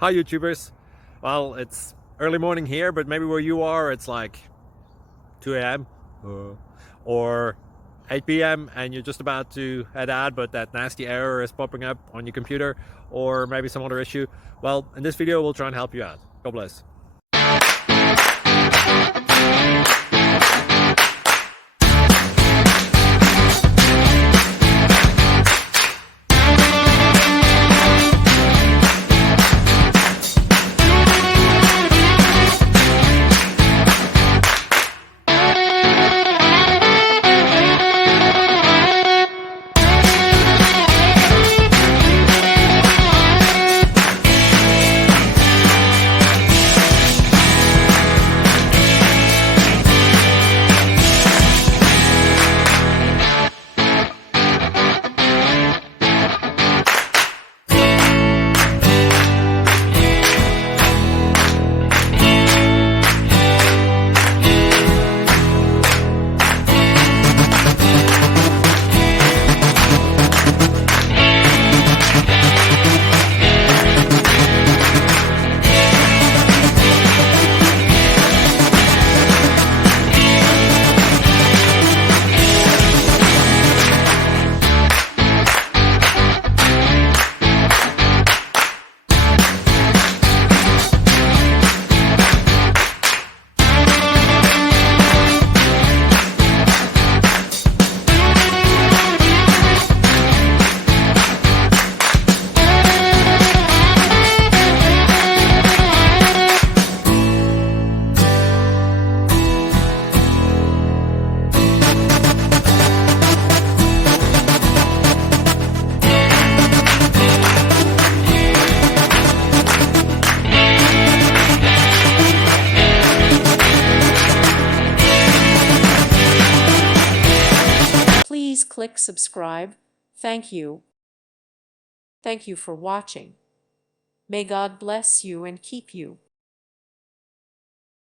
Hi YouTubers. Well, it's early morning here, but maybe where you are it's like 2 a.m. or 8 p.m. and you're just about to head out, but that nasty error is popping up on your computer, or maybe some other issue. Well, in this video we'll try and help you out. God bless. Please click subscribe. Thank you. Thank you for watching. May God bless you and keep you.